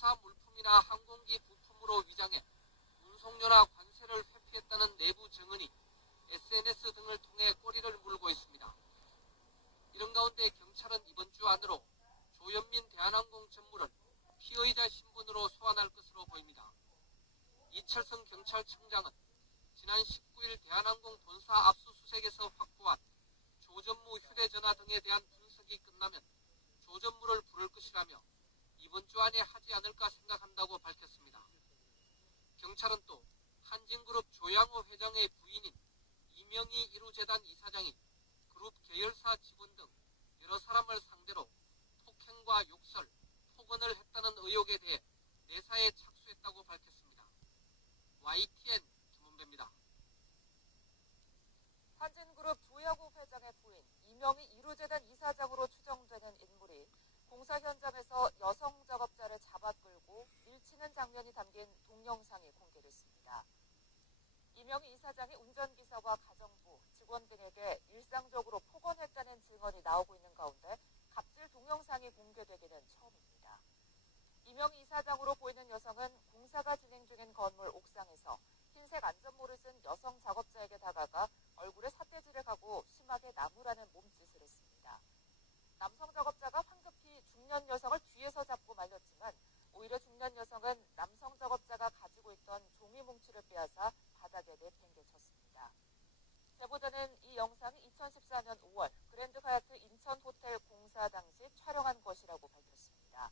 회사 물품이나 항공기 부품으로 위장해 운송료나 관세를 회피했다는 내부 증언이 SNS 등을 통해 꼬리를 물고 있습니다. 이런 가운데 경찰은 이번 주 안으로 조현민 대한항공 전무를 피의자 신분으로 소환할 것으로 보입니다. 이철성 경찰청장은 지난 19일 대한항공 본사 압수수색에서 확보한 조 전무 휴대전화 등에 대한 분석이 끝나면 조 전무를 부를 것이라며 이번 주 안에 하지 않을까 생각한다고 밝혔습니다. 경찰은 또 한진그룹 조양호 회장의 부인인 이명희 이루재단 이사장이 그룹 계열사 직원 등 여러 사람을 상대로 폭행과 욕설, 폭언을 했다는 의혹에 대해 내사에 착수했다고 밝혔습니다. YTN 김은배입니다. 한진그룹 조양호 회장의 부인 이명희 이루재단 이사장으로 추정되는 인물이 공사 현장에서 여성 작업자를 잡아 끌고 밀치는 장면이 담긴 동영상이 공개됐습니다. 이명희 이사장이 운전기사와 가정부, 직원 등에게 일상적으로 폭언했다는 증언이 나오고 있는 가운데 갑질 동영상이 공개되기는 처음입니다. 이명희 이사장으로 보이는 여성은 공사가 진행 중인 건물 옥상에서 흰색 안전모를 쓴 여성 작업자에게 다가가 얼굴에 삿대질을 하고 심하게 나무라는 몸짓을 했습니다. 남성 작업자가 황급히 중년 여성을 뒤에서 잡고 말렸지만 오히려 중년 여성은 남성 작업자가 가지고 있던 종이 뭉치를 빼앗아 바닥에 내팽개쳤습니다. 제보자는 이 영상이 2014년 5월 그랜드 하얏트 인천 호텔 공사 당시 촬영한 것이라고 밝혔습니다.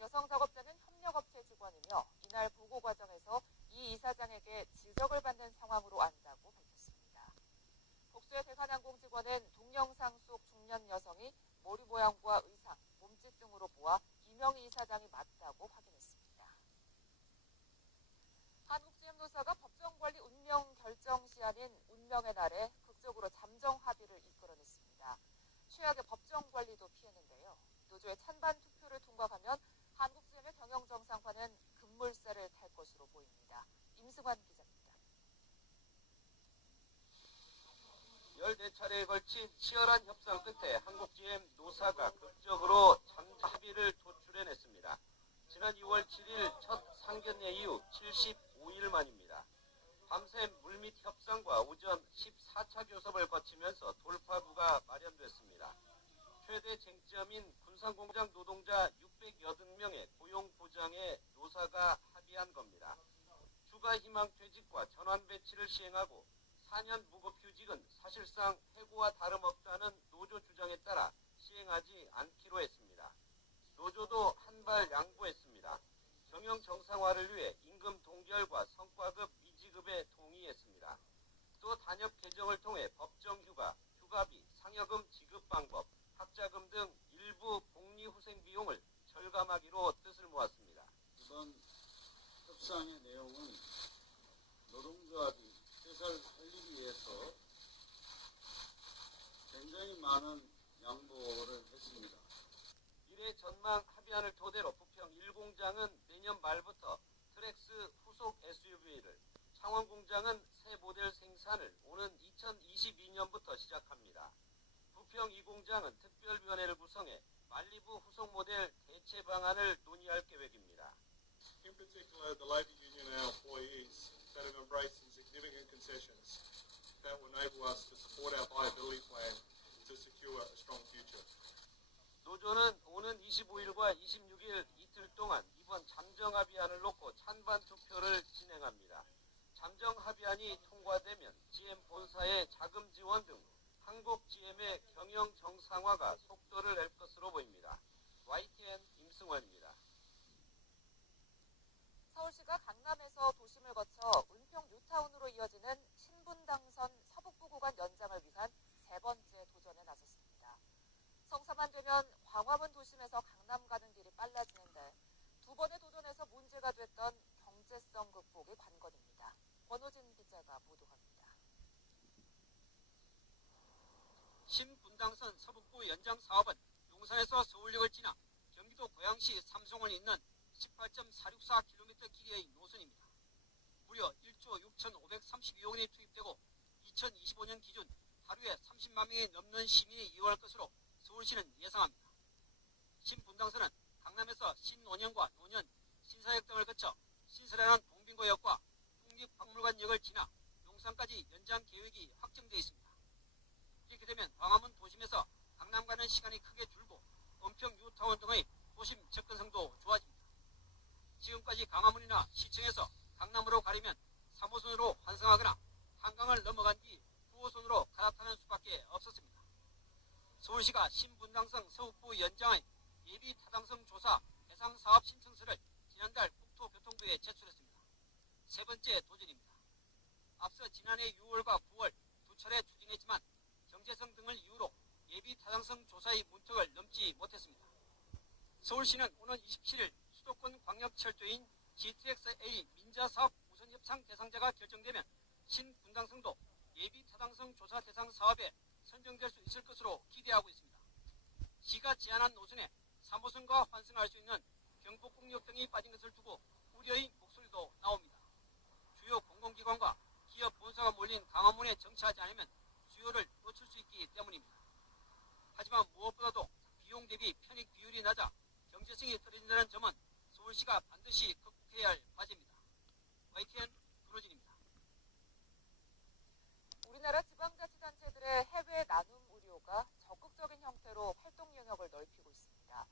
여성 작업자는 협력업체 직원이며 이날 보고 과정에서 이 이사장에게 지적을 받는 상황으로 안다고 밝혔습니다. 복수의 대한항공 직원은 동영상 속 중년 여성이 머리 모양과 의상, 몸짓 등으로 보아 이명희 이사장이 맞다고 확인했습니다. 한국GM노사가 법정관리 운명 결정 시한인 운명의 날에 극적으로 잠정 합의를 이끌어냈습니다. 최악의 법정관리도 피했는데요. 노조의 찬반 투표를 통과하면 한국GM의 경영정상화는 급물살을 탈 것으로 보입니다. 임승환 기자입니다. 14차례에 걸친 치열한 협상 끝에 한국GM 노사가 극적으로 잠정 합의를 도출해냈습니다. 지난 2월 7일 첫 상견례 이후 75일 만입니다. 밤샘 물밑 협상과 오전 14차 교섭을 거치면서 돌파구가 마련됐습니다. 최대 쟁점인 군산공장 노동자 680명의 고용 보장에 노사가 합의한 겁니다. 추가 희망 퇴직과 전환 배치를 시행하고 4년 무급휴직은 사실상 해고와 다름없다는 노조 주장에 따라 시행하지 않기로 했습니다. 노조도 한발 양보했습니다. 경영 정상화를 위해 임금 동결과 성과급 미지급에 동의했습니다. 또 단협 개정을 통해 법정휴가, 휴가비, 상여금 지급 방법, 학자금 등 일부 복리후생 비용을 절감하기로 뜻을 모았습니다. 이번 협상의 내용은 노동조합이 회사를 살리기 위해서 굉장히 많은 양보를 했습니다. 미래 전망 합의안을 토대로 부평 1공장은 내년 말부터 트랙스 후속 SUV를, 창원 공장은 새 모델 생산을 오는 2022년부터 시작합니다. 부평 2공장은 특별위원회를 구성해 말리부 후속 모델 대체 방안을 논의할 계획입니다. In particular, the labour union and our employees that have embraced some significant concessions that will enable us to support our viability plan to secure a strong future. 노조는 오는 25일과 26일 이틀 동안 이번 잠정 합의안을 놓고 찬반 투표를 진행합니다. 잠정 합의안이 통과되면 GM 본사의 자금 지원 등 한국 GM의 경영 정상화가 속도를 낼 것으로 보입니다. YTN 임승환입니다. 서울시가 강남에서 도심을 거쳐 은평 뉴타운으로 이어지는 신분당선 서북부 구간 연장을 위한 세 번째 도전에 나섰습니다. 성사만 되면 광화문 도심에서 강남 가는 길이 빨라지는데 두 번의 도전에서 문제가 됐던 경제성 극복이 관건입니다. 권호진 기자가 보도합니다. 신분당선 서북부 연장 사업은 용산에서 서울역을 지나 경기도 고양시 삼성원에 있는 18.464km 길이의 노선입니다. 무려 1조 6,532억 원이 투입되고 2025년 기준 하루에 30만 명이 넘는 시민이 이용할 것으로 서울시는 예상합니다. 신분당선은 강남에서 신논현과 논현, 신사역 등을 거쳐 신설하는 동빙고역과 국립박물관역을 지나 용산까지 연장 계획이 확정되어 있습니다. 이렇게 되면 광화문 도심에서 강남 가는 시간이 크게 줄고 은평 뉴타운 등의 도심 접근성도 좋아집니다. 지금까지 강화문이나 시청에서 강남으로 가려면 3호선으로 환승하거나 한강을 넘어간 뒤 9호선으로 갈아타는 수밖에 없었습니다. 서울시가 신분당성 서북부 연장의 예비 타당성 조사 대상 사업 신청서를 지난달 국토교통부에 제출했습니다. 세 번째 도전입니다. 앞서 지난해 6월과 9월 두 차례 추진했지만 정체성 등을 이유로 예비 타당성 조사의 문턱을 넘지 못했습니다. 서울시는 오는 27일 수도권 광역철도인 GTX-A 민자사업 우선협상 대상자가 결정되면 신분당성도 예비 타당성 조사 대상 사업에 선정될 수 있을 것으로 기대하고 있습니다. 시가 제안한 노선에 3호선과 환승할 수 있는 경복궁역 등이 빠진 것을 두고 우려의 목소리도 나옵니다. 주요 공공기관과 기업 본사가 몰린 강화문에 정차하지 않으면 수요를 놓칠 수 있기 때문입니다. 하지만 무엇보다도 비용 대비 편익 비율이 낮아 경제성이 떨어진다는 점은 서울시가 반드시 극복해야 할 과제입니다. YTN 김호진입니다. 우리나라 지방자치단체들의 해외 나눔 의료가 적극적인 형태로 활동 영역을 넓히고 있습니다.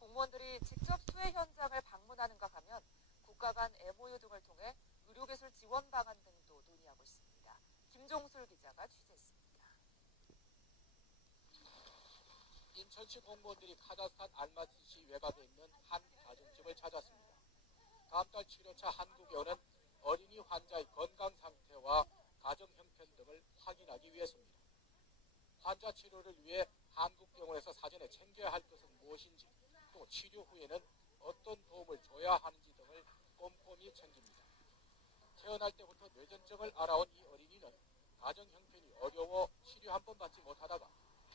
공무원들이 직접 수해 현장을 방문하는가 하면 국가 간 MOU 등을 통해 의료기술 지원 방안 등도 논의하고 있습니다. 김종술 기자가 취재했습니다. 인천시 공무원들이 카자흐스탄 알마티시 외곽에 있는 한 가정집을 찾았습니다. 다음 달 치료차 한국에 오는 어린이 환자의 건강 상태와 가정 형편 등을 확인하기 위해서입니다. 환자 치료를 위해 한국 병원에서 사전에 챙겨야 할 것은 무엇인지, 또 치료 후에는 어떤 도움을 줘야 하는지 등을 꼼꼼히 챙깁니다. 태어날 때부터 뇌전증을 알아온 이 어린이는 가정 형편이 어려워 치료 한 번 받지 못하다가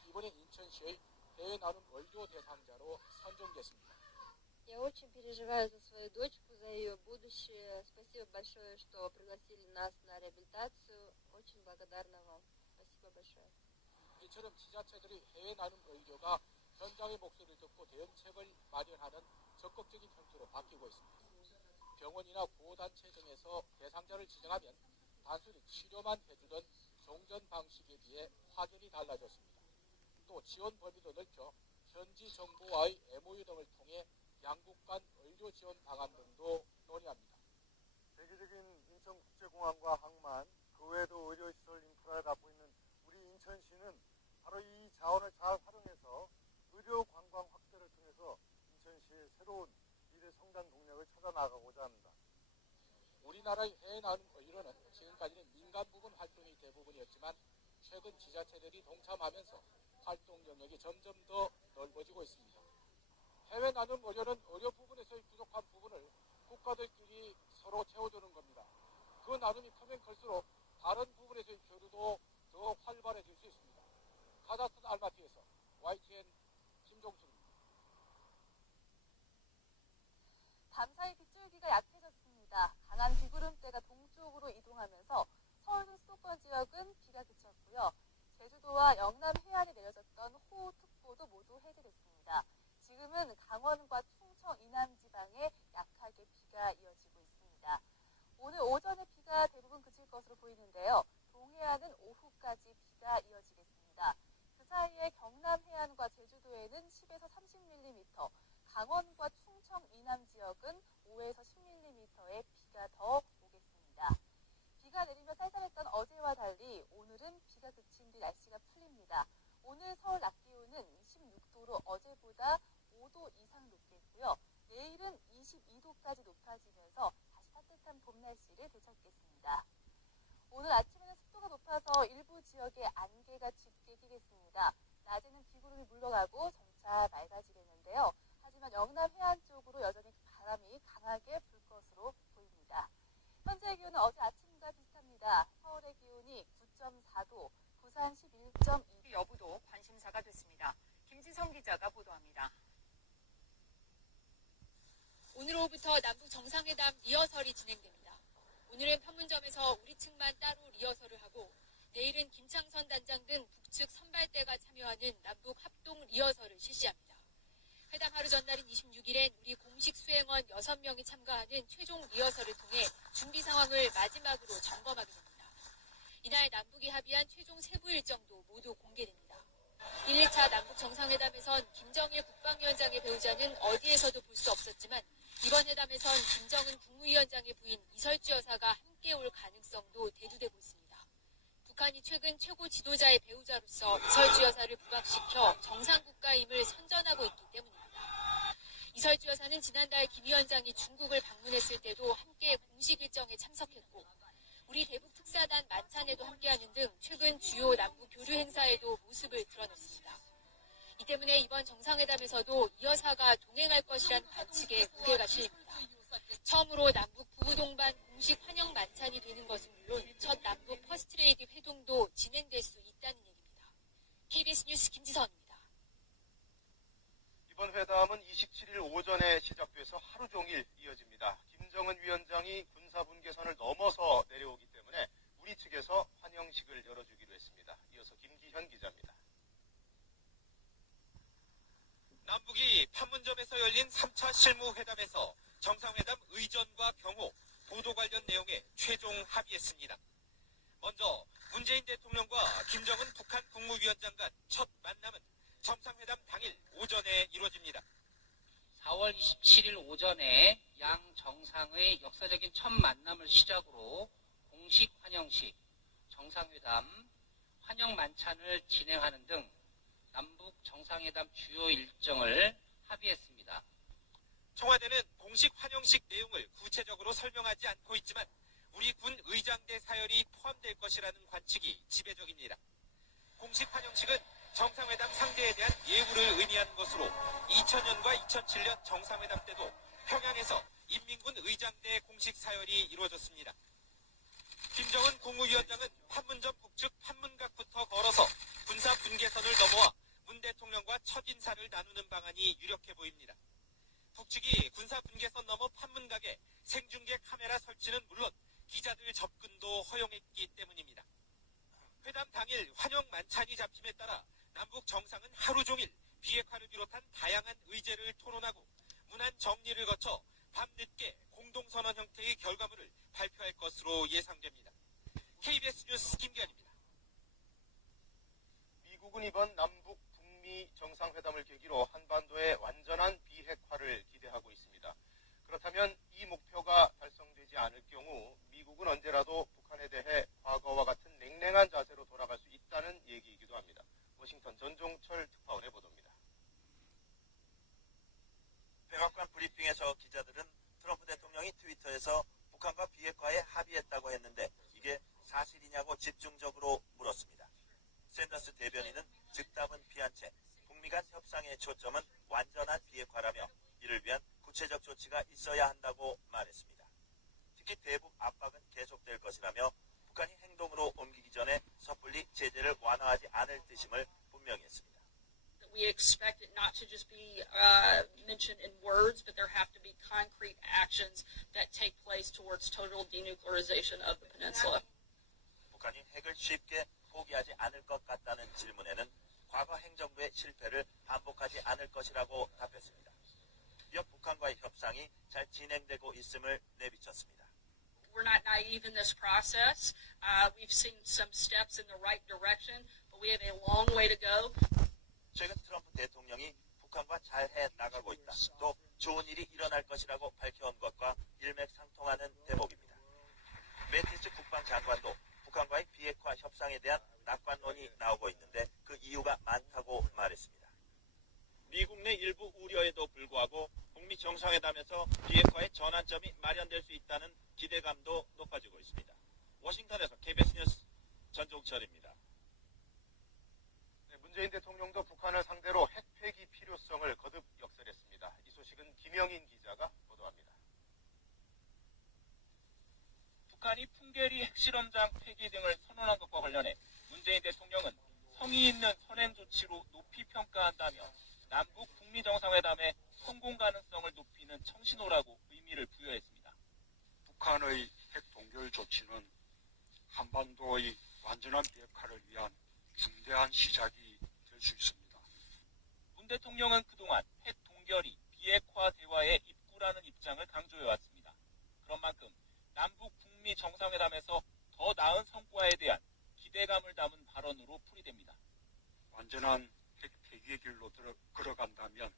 이번에 인천시의 해외 나눔 의료 대상자로 선정됐습니다. Я очень переживаю за свою дочку, за ее будущее. Спасибо большое, что пригласили нас на реабилитацию. Очень благодарна вам. Спасибо большое. 이처럼 지자체들이 해외 나눔 의료가 현장의 목소리를 듣고 대응책을 마련하는 적극적인 형태로 바뀌고 있습니다. 병원이나 구호단체 등에서 대상자를 지정하면 단순히 치료만 해주던 종전 방식에 비해 확연히 달라졌습니다. 또 지원 범위도 넓혀 현지 정부와의 MOU 등을 통해 양국 간 의료 지원 방안 등도 논의합니다. 세계적인 인천국제공항과 항만, 그 외에도 의료시설 인프라를 갖고 있는 우리 인천시는 바로 이 자원을 잘 활용해서 의료 관광 확대를 통해서 인천시의 새로운 미래 성장 동력을 찾아 나가고자 합니다. 우리나라의 해외 나눔 의료는 지금까지는 민간 부분 활동이 대부분이었지만 최근 지자체들이 동참하면서 활동 영역이 점점 더 넓어지고 있습니다. 해외 나눔 의료는 의료 부분에서의 부족한 부분을 국가들끼리 서로 채워주는 겁니다. 그 나눔이 크면 클수록 다른 부분에서의 교류도 더 활발해질 수 있습니다. 카자흐스탄 알마티에서 YTN 김종순입니다. 밤사이 빗줄기가 약해졌습니다. 강한 비구름대가 동쪽으로 이동하면서 서울 등 수도권 지역은 비가 그쳤고요. 제주도와 영남 해안에 내려졌던 호우특보도 모두 해제됐습니다. 지금은 강원과 충청 이남 지방에 약하게 비가 이어지고 있습니다. 오늘 오전에 비가 대부분 그칠 것으로 보이는데요. 동해안은 오후까지 비가 이어지겠습니다. 그 사이에 경남 해안과 제주도에는 10에서 30mm, 강원과 충청 이남 지역은 5에서 10mm의 비가 더 오겠습니다. 비가 내리며 쌀쌀했던 어제와 달리 오늘은 비가 그친 뒤 날씨가 풀립니다. 오늘 서울 낮 기온은 26도로 어제보다 5도 이상 높겠고요. 내일은 22도까지 높아지면서 다시 따뜻한 봄 날씨를 되찾겠습니다. 오늘 아침에는 습도가 높아서 일부 지역에 안개가 짙게 끼겠습니다. 낮에는 비구름이 물러가고 점차 맑아지겠는데요. 하지만 영남 해안 쪽으로 여전히 바람이 강하게 불 것으로 보입니다. 현재 기온은 어제 아침과 비슷합니다. 서울의 기온이 9.4도, 부산 11.2도 여부도 관심사가 됐습니다. 김지성 기자가 보도합니다. 오늘 오후부터 남북 정상회담 리허설이 진행됩니다. 오늘은 판문점에서 우리 측만 따로 리허설을 하고 내일은 김창선 단장 등 북측 선발대가 참여하는 남북 합동 리허설을 실시합니다. 회담 하루 전날인 26일엔 우리 공식 수행원 6명이 참가하는 최종 리허설을 통해 준비 상황을 마지막으로 점검하게 됩니다. 이날 남북이 합의한 최종 세부 일정도 모두 공개됩니다. 1, 2차 남북 정상회담에선 김정일 국방위원장의 배우자는 어디에서도 볼 수 없었지만 이번 회담에선 김정은 국무위원장의 부인 이설주 여사가 함께 올 가능성도 대두되고 있습니다. 북한이 최근 최고 지도자의 배우자로서 이설주 여사를 부각시켜 정상국가임을 선전하고 있기 때문입니다. 이설주 여사는 지난달 김 위원장이 중국을 방문했을 때도 함께 공식 일정에 참석했고 우리 대북 특사단 만찬에도 함께하는 등 최근 주요 남북 교류 행사에도 모습을 드러냈습니다. 이 때문에 이번 정상회담에서도 이 여사가 동행할 것이란 관측에 무게가 실립니다. 처음으로 남북 부부 동반 공식 환영 만찬이 되는 것은 물론 첫 남북 퍼스트레이디 회동도 진행될 수 있다는 얘기입니다. KBS 뉴스 김지선입니다. 이번 회담은 27일 오전에 시작돼서 하루 종일 이어집니다. 김정은 위원장이 군사분계선을 넘어서 내려오기 때문에 우리 측에서 환영식을 열어주기로 했습니다. 이어서 김기현 기자입니다. 남북이 판문점에서 열린 3차 실무회담에서 정상회담 의전과 경호, 보도 관련 내용에 최종 합의했습니다. 먼저 문재인 대통령과 김정은 북한 국무위원장 간 첫 만남은 정상회담 당일 오전에 이루어집니다. 4월 27일 오전에 양 정상의 역사적인 첫 만남을 시작으로 공식 환영식, 정상회담, 환영 만찬을 진행하는 등 남북 정상회담 주요 일정을 합의했습니다. 청와대는 공식 환영식 내용을 구체적으로 설명하지 않고 있지만 우리 군 의장대 사열이 포함될 것이라는 관측이 지배적입니다. 공식 환영식은 정상회담 상대에 대한 예우를 의미하는 것으로 2000년과 2007년 정상회담 때도 평양에서 인민군 의장대 공식 사열이 이루어졌습니다. 김정은 국무위원장은 판문점 북측 판문각부터 걸어서 군사 분계선을 넘어와 문 대통령과 첫 인사를 나누는 방안이 유력해 보입니다. 북측이 군사 분계선 넘어 판문각에 생중계 카메라 설치는 물론 기자들 접근도 허용했기 때문입니다. 회담 당일 환영 만찬이 잡힘에 따라 남북 정상은 하루 종일 비핵화를 비롯한 다양한 의제를 토론하고 문안 정리를 거쳐 밤늦게 공동선언 형태의 결과물을 발표할 것으로 예상됩니다. KBS 뉴스 김기현입니다. 미국은 이번 남북 북미 정상회담을 계기로 한반도의 완전한 비핵화를 기대하고 있습니다. 그렇다면 이 목표가 달성되지 않을 경우 미국은 언제라도 북한에 대해 과거와 같은 냉랭한 자세로 돌아갈 수 있다는 얘기이기도 합니다. 워싱턴 전종철 특파원의 보도입니다. 백악관 브리핑에서 기자들은 트럼프 대통령이 트위터에서 북한과 비핵화에 합의했다고 했는데 이게 사실이냐고 집중적으로 물었습니다. 샌더스 대변인은 즉답은 피한 채 북미 간 협상의 초점은 완전한 비핵화라며 이를 위한 구체적 조치가 있어야 한다고 말했습니다. 특히 대북 압박은 계속될 것이라며 북한이 행동으로 옮기기 전에 섣불리 제재를 완화하지 않을 뜻임을 분명히 했습니다. We expect it not to just be mentioned in words, but there have to be concrete actions that take place towards total denuclearization of the peninsula. 북한이 핵을 쉽게 포기하지 않을 것 같다는 질문에는 과거 행정부의 실패를 반복하지 않을 것이라고 답했습니다. 이어 북한과의 협상이 잘 진행되고 있음을 내비쳤습니다. We're not naive in this process. We've seen some steps in the right direction, but we have a long way to go. 최근 트럼프 대통령이 북한과 잘해 나가고 있다. 또 좋은 일이 일어날 것이라고 밝혀온 것과 일맥상통하는 대목입니다. 매티스 국방장관도 북한과의 비핵화 협상에 대한 낙관론이 나오고 있는데 그 이유가 많다고 말했습니다. 미국 내 일부 우려에도 불구하고 북미 정상회담에서 비핵화의 전환점이 마련될 수 있다는 기대감도 높아지고 있습니다. 워싱턴에서 KBS 뉴스 전종철입니다. 문재인 대통령도 북한을 상대로 핵 폐기 필요성을 거듭 역설했습니다. 이 소식은 김영인 기자가 보도합니다. 북한이 풍계리 핵실험장 폐기 등을 선언한 것과 관련해 문재인 대통령은 성의 있는 선행 조치로 높이 평가한다며 남북 북미 정상회담의 성공 가능성을 높이는 청신호라고 의미를 부여했습니다. 북한의 핵 동결 조치는 한반도의 완전한 비핵화를 위한 중대한 시작이 될 수 있습니다. 문 대통령은 그동안 핵 동결 동결이 비핵화 대화의 입구라는 입장을 강조해왔습니다. 그런 만큼 남북 북미 정상회담에서 더 나은 성과에 대한 기대감을 담은 발언으로 풀이됩니다. 완전한 핵 폐기의 길로 걸어간다면